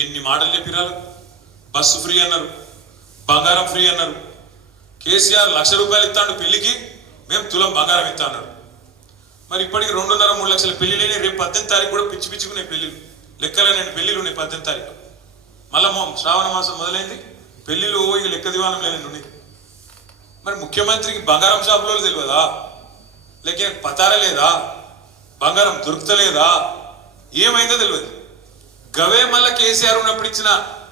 ఎన్ని మాటలు చెప్పిరాలు. Bus free అన్నారు, బంగారం ఫ్రీ అన్నారు. కేసీఆర్ ₹1,00,000 ఇస్తాడు పెళ్లికి, మేము తులం బంగారం ఇస్తా అన్నాడు. మరి ఇప్పటికి 2.5-3 లక్షల పెళ్లిలేని. రేపు 18 తారీఖు కూడా పిచ్చి పిచ్చుకునే పెళ్లిళ్ళు, లెక్కలేని పెళ్లిళ్ళు ఉన్నాయి 18 తారీఖు. మళ్ళా శ్రావణ మాసం మొదలైంది, పెళ్లిళ్ళు ఇక లెక్క దివానం లేని ఉన్నాయి. మరి ముఖ్యమంత్రికి బంగారం షాపులో తెలియదా, లేక పతార లేదా, బంగారం దొరుకుతలేదా, ఏమైందో తెలియదు. గవే మళ్ళీ కేసీఆర్ ఉన్నప్పుడు ఇచ్చిన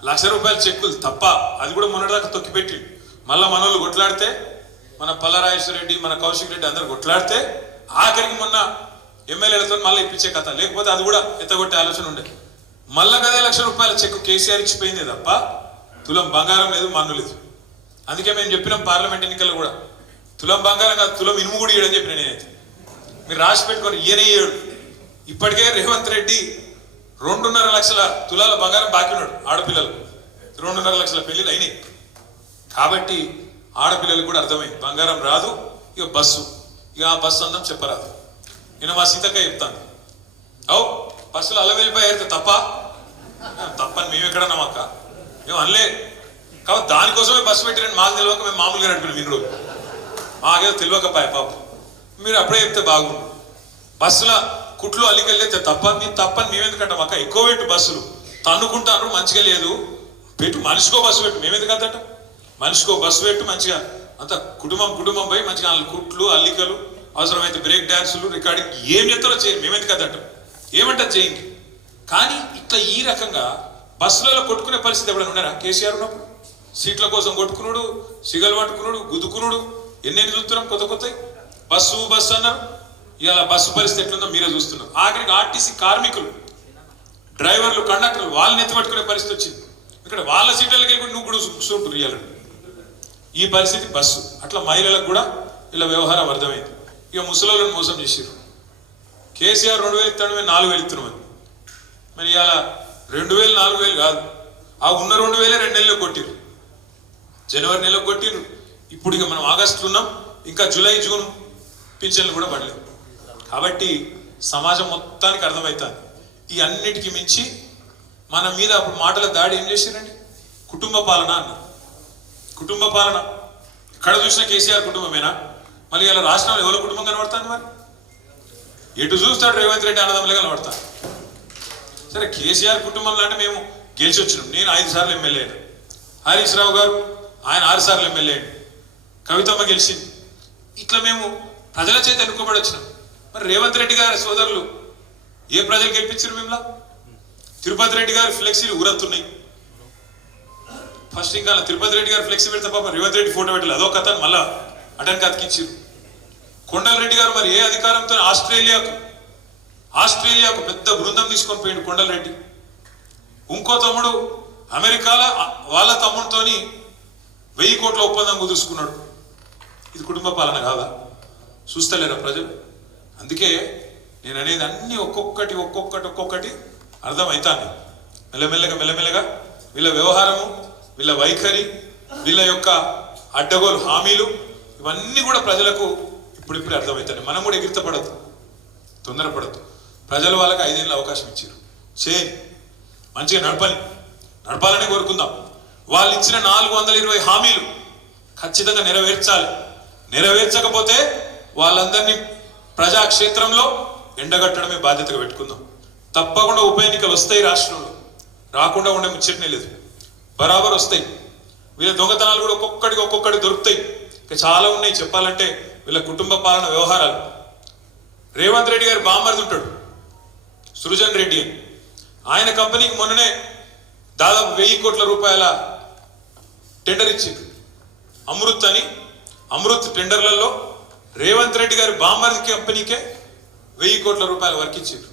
₹1,00,000 చెక్కులు తప్ప, అది కూడా మొన్నటిదాకా తొక్కిపెట్టి మళ్ళీ మనోళ్ళు కొట్లాడితే, మన పల్లరాజేశ్వర రెడ్డి, మన కౌశిక్ రెడ్డి అందరు కొట్లాడితే ఆఖరికి మొన్న ఎమ్మెల్యేలతో మళ్ళీ ఇప్పించే కథ. లేకపోతే అది కూడా ఎత్తగొట్టే ఆలోచన ఉండే. మళ్ళా కదే ₹1,00,000 చెక్కు కేసీఆర్ ఇచ్చిపోయిందే తప్ప తులం బంగారం లేదు, మన్ను లేదు. అందుకే మేము చెప్పినాం పార్లమెంట్ ఎన్నికల్లో కూడా, తులం బంగారం కాదు, తులం ఇనుము కూడా ఇయ్యడని చెప్పిన నేనైతే. మీరు రాసి పెట్టుకొని ఈయన ఇయ్యాడు. ఇప్పటికే రేవంత్ రెడ్డి 2.5 లక్షల తులాల బంగారం బాకీ ఉన్నాడు. ఆడపిల్లలు 2.5 లక్షల పెళ్లిలు అయినాయి. కాబట్టి ఆడపిల్లలకు కూడా అర్థమైంది బంగారం రాదు. ఇక బస్సు, ఇక ఆ బస్సు అందం చెప్పరాదు. నేను మా సీతక్క చెప్తాను, అవు బస్సులో అల్లవెల్లిపోయి అయితే తప్పని మేము ఎక్కడన్నాం అక్క, మేము అనలే. కాబట్టి దానికోసమే బస్సు పెట్టిరండి. మాకు తెలియక మేము మామూలుగా నడిపినాం ఇన్ని రోజులు. మాకేదో తెలియకపోయా పాపం. మీరు అప్పుడే చెప్తే బాగుండు. బస్సుల కుట్లు అల్లికెళ్ళైతే తప్పని మేమెందుకంటాం అక్క. ఎక్కువ పెట్టు బస్సులు తన్నుకుంటాను, మంచిగా లేదు పెట్టు. మనిషికో బస్సు పెట్టు, మేమెందుకు అద్దట. మనిషికో బస్సు పెట్టు, మంచిగా అంత కుటుంబం పోయి మంచిగా కుట్లు అల్లికలు, అవసరమైతే బ్రేక్ డ్యాన్సులు, రికార్డింగ్ ఏం చెప్తారో చేయండి, మేమెందుకు అద్దట. ఏమంటారు చేయండి. కానీ ఇట్లా ఈ రకంగా బస్సులలో కొట్టుకునే పరిస్థితి ఎవరైనా ఉన్నారా? కేసీఆర్ ఉన్నప్పుడు సీట్ల కోసం కొట్టుకున్నాడు, సిగలు పట్టుకున్నాడు, గుద్దుకున్నాడు. ఎన్నెన్ని చూస్తున్నాం కొత్త బస్సు అన్నారు. ఇలా బస్సు పరిస్థితి ఎట్లుందో మీరే చూస్తున్నారు. ఆఖరికి ఆర్టీసీ కార్మికులు, డ్రైవర్లు, కండక్టర్లు వాళ్ళని ఎత్తిపట్టుకునే పరిస్థితి వచ్చింది. ఇక్కడ వాళ్ళ సీట్లకి వెళ్ళి నువ్వు కూడా కూర్చుంటు రియాలి. ఈ పరిస్థితి బస్సు. అట్లా మహిళలకు కూడా ఇలా వ్యవహారం అర్థమైంది. ఇక ముసలోళ్ళని మోసం చేసారు. కేసీఆర్ 2,000 ఇస్తాడు, మేము 4,000 ఇస్తున్నాం. మరి ఇలా 2,000 4,000 కాదు, ఆ ఉన్న 2,000 2 నెలలు కొట్టిరు. జనవరి నెలకు కొట్టిరు. ఇప్పుడు ఇక మనం ఆగస్టులో ఉన్నాం, ఇంకా జూలై జూన్ పింఛన్లు కూడా పడలేదు. కాబట్టి సమాజం మొత్తానికి అర్థమవుతుంది. ఈ అన్నిటికీ మించి మన మీద అప్పుడు మాటల దాడి ఏం చేశారండి? కుటుంబ పాలన అన్నారు. కుటుంబ పాలన ఎక్కడ చూసినా కేసీఆర్ కుటుంబమేనా? మళ్ళీ ఇలా రాష్ట్రంలో ఎవరి కుటుంబం కనబడుతుంది? మరి ఎటు చూస్తాడు రేవంత్ రెడ్డి అన్నదమ్ములే కనబడతాను. సరే కేసీఆర్ కుటుంబంలో అంటే మేము గెలిచి వచ్చినాం. నేను 5 సార్లు ఎమ్మెల్యే అయినా. హరీష్ రావు గారు ఆయన 6 సార్లు ఎమ్మెల్యే అయ్యాడు. కవితమ్మ గెలిచింది. ఇట్లా మేము ప్రజల చేత ఎన్నుకోబడి వచ్చినాం. మరి రేవంత్ రెడ్డి గారి సోదరులు ఏ ప్రజలు గెలిపించారు? మిమ్మల్ని తిరుపతి రెడ్డి గారి ఫ్లెక్సీలు ఊరత్తున్నాయి. ఫస్ట్ ఇంకా తిరుపతి రెడ్డి గారు ఫ్లెక్సీ పెడితే పాప రేవంత్ రెడ్డి ఫోటో పెట్టాలి, అదొక కథ మళ్ళా అటెండ్ అతికిచ్చారు. కొండల రెడ్డి గారు మరి ఏ అధికారంతో ఆస్ట్రేలియాకు పెద్ద బృందం తీసుకొని పోయిండు కొండల రెడ్డి. ఇంకో తమ్ముడు అమెరికాలో వాళ్ళ తమ్ముడితోని 1000 కోట్ల ఒప్పందం కుదుర్చుకున్నాడు. ఇది కుటుంబ పాలన కాదా? చూస్తలేరా ప్రజలు? అందుకే నేను అనేది అన్ని ఒక్కొక్కటి అర్థమవుతాను. మెల్లమెల్లగా వీళ్ళ వ్యవహారము, వీళ్ళ వైఖరి, వీళ్ళ యొక్క అడ్డగోలు హామీలు ఇవన్నీ కూడా ప్రజలకు ఇప్పుడిప్పుడే అర్థమవుతాయి. మనం కూడా ఎగిరితపడద్దు, తొందరపడద్దు. ప్రజలు వాళ్ళకి 5 ఏళ్ళ అవకాశం ఇచ్చారు. మంచిగా నడపాలని కోరుకుందాం. వాళ్ళు ఇచ్చిన 420 హామీలు ఖచ్చితంగా నెరవేర్చకపోతే వాళ్ళందరినీ ప్రజాక్షేత్రంలో ఎండగట్టడమే బాధ్యతగా పెట్టుకుందాం. తప్పకుండా ఉప ఎన్నికలు వస్తాయి రాష్ట్రంలో, రాకుండా ఉండే ముచ్చటనే లేదు. బరాబర్ వస్తాయి. వీళ్ళ దొంగతనాలు కూడా ఒక్కొక్కటి దొరుకుతాయి. ఇంకా చాలా ఉన్నాయి చెప్పాలంటే వీళ్ళ కుటుంబ పాలన వ్యవహారాలు. రేవంత్ రెడ్డి గారు బామ్మర్ది ఉంటాడు, సృజన్ రెడ్డి అని. ఆయన కంపెనీకి మొన్ననే దాదాపు 1000 కోట్ల రూపాయల టెండర్ ఇచ్చింది. అమృత్ టెండర్లలో రేవంత్ రెడ్డి గారి బామ్మర్ది కంపెనీకే 1000 కోట్ల రూపాయల వర్క్ ఇచ్చిండ్రు.